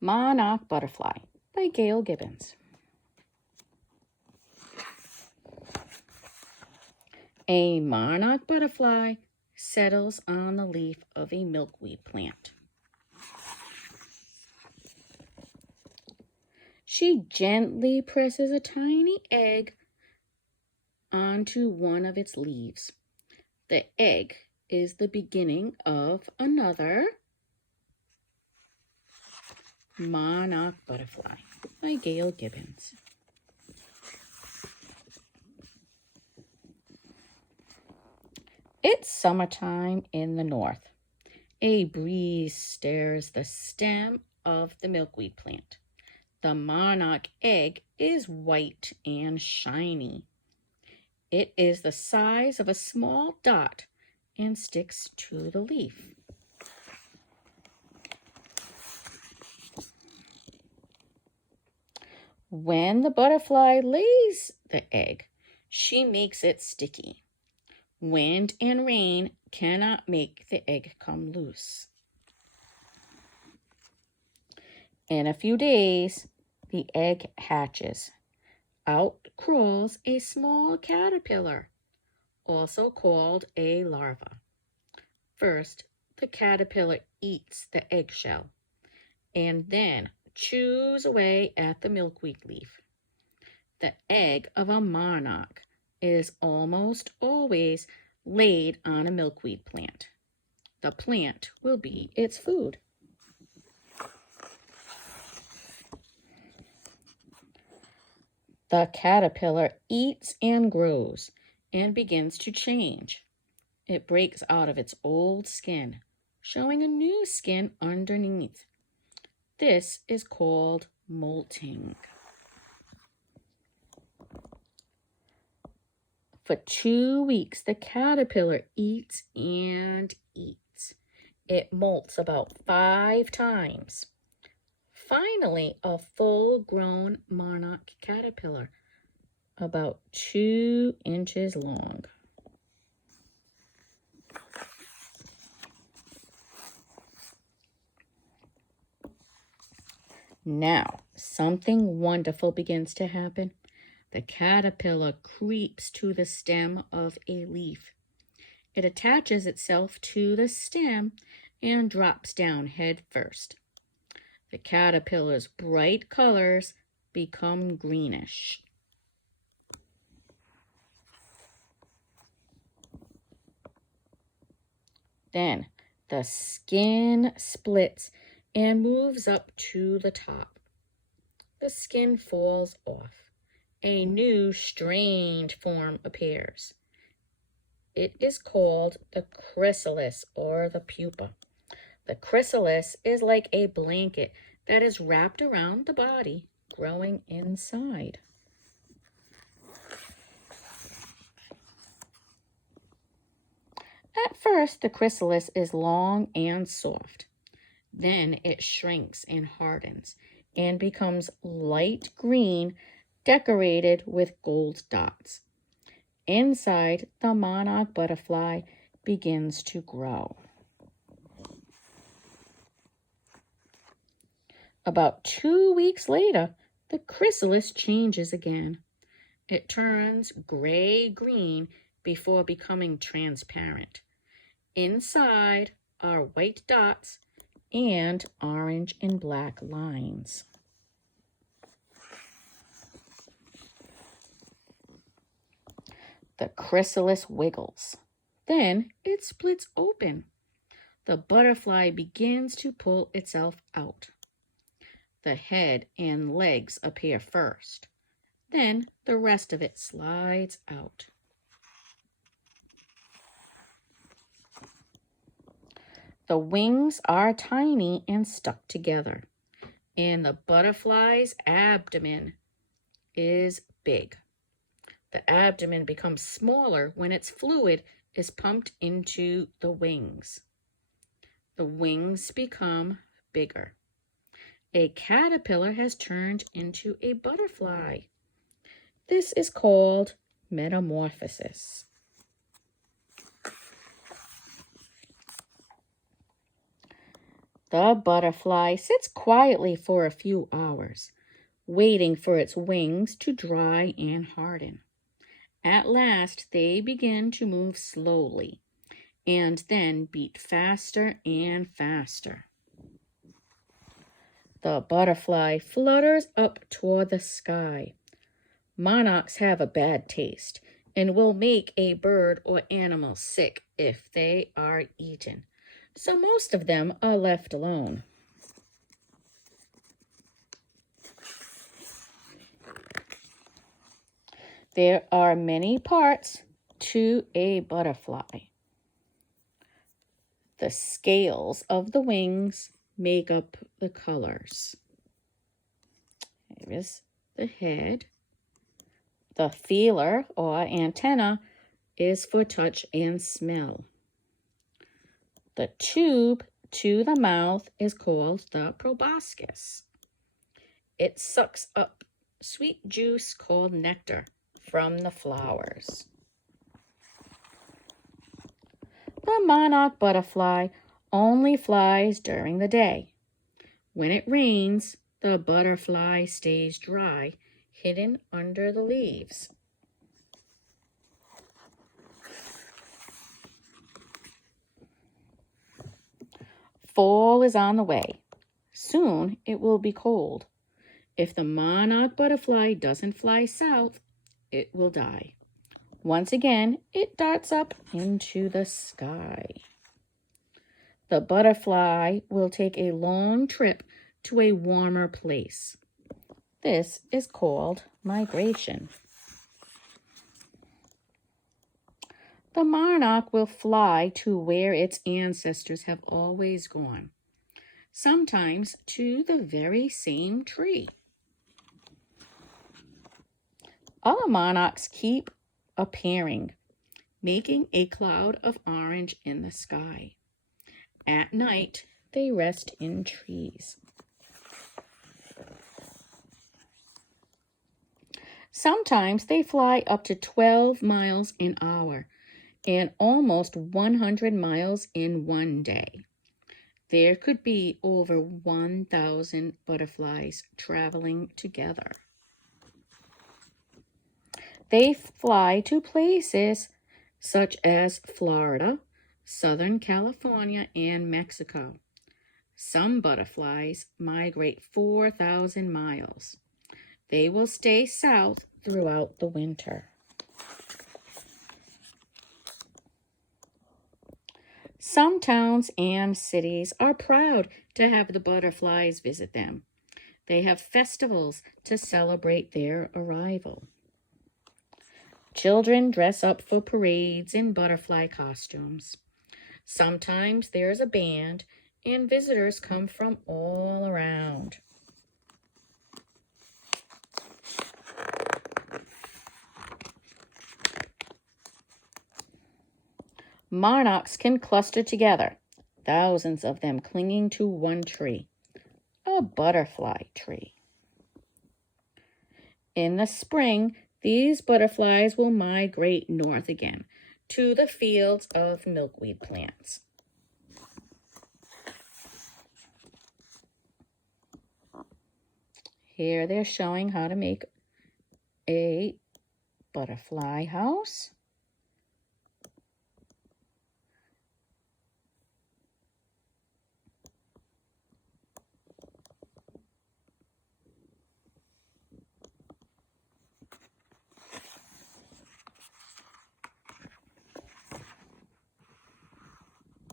Monarch Butterfly by Gail Gibbons. A monarch butterfly settles on the leaf of a milkweed plant. She gently presses a tiny egg onto one of its leaves. The egg is the beginning of another monarch butterfly by Gail Gibbons. It's summertime in the north. A breeze stirs the stem of the milkweed plant. The monarch egg is white and shiny. It is the size of a small dot and sticks to the leaf. When the butterfly lays the egg, she makes it sticky. Wind and rain cannot make the egg come loose. In a few days, the egg hatches. Out crawls a small caterpillar, also called a larva. First, the caterpillar eats the eggshell and then chews away at the milkweed leaf. The egg of a monarch is almost always laid on a milkweed plant. The plant will be its food. The caterpillar eats and grows and begins to change. It breaks out of its old skin, showing a new skin underneath. This is called molting. For 2 weeks, the caterpillar eats and eats. It molts about 5 times. Finally, a full-grown monarch caterpillar, about 2 inches long. Now, something wonderful begins to happen. The caterpillar creeps to the stem of a leaf. It attaches itself to the stem and drops down head first. The caterpillar's bright colors become greenish. Then the skin splits and moves up to the top. The skin falls off. A new strange form appears. It is called the chrysalis or the pupa. The chrysalis is like a blanket that is wrapped around the body, growing inside. At first, the chrysalis is long and soft. Then it shrinks and hardens and becomes light green, decorated with gold dots. Inside, the monarch butterfly begins to grow. About 2 weeks later, the chrysalis changes again. It turns gray-green before becoming transparent. Inside are white dots and orange and black lines. The chrysalis wiggles. Then it splits open. The butterfly begins to pull itself out. The head and legs appear first. Then the rest of it slides out. The wings are tiny and stuck together, and the butterfly's abdomen is big. The abdomen becomes smaller when its fluid is pumped into the wings. The wings become bigger. A caterpillar has turned into a butterfly. This is called metamorphosis. The butterfly sits quietly for a few hours, waiting for its wings to dry and harden. At last, they begin to move slowly and then beat faster and faster. The butterfly flutters up toward the sky. Monarchs have a bad taste and will make a bird or animal sick if they are eaten, so most of them are left alone. There are many parts to a butterfly. The scales of the wings make up the colors. Here is the head. The feeler or antenna is for touch and smell. The tube to the mouth is called the proboscis. It sucks up sweet juice called nectar from the flowers. The monarch butterfly only flies during the day. When it rains, the butterfly stays dry, hidden under the leaves. Fall is on the way. Soon it will be cold. If the monarch butterfly doesn't fly south, it will die. Once again, it darts up into the sky. The butterfly will take a long trip to a warmer place. This is called migration. The monarch will fly to where its ancestors have always gone, sometimes to the very same tree. Other monarchs keep appearing, making a cloud of orange in the sky. At night, they rest in trees. Sometimes they fly up to 12 miles an hour and almost 100 miles in one day. There could be over 1,000 butterflies traveling together. They fly to places such as Florida, Southern California, and Mexico. Some butterflies migrate 4,000 miles. They will stay south throughout the winter. Some towns and cities are proud to have the butterflies visit them. They have festivals to celebrate their arrival. Children dress up for parades in butterfly costumes. Sometimes there's a band and visitors come from all around. Monarchs can cluster together, thousands of them clinging to one tree, a butterfly tree. In the spring, these butterflies will migrate north again to the fields of milkweed plants. Here they're showing how to make a butterfly house.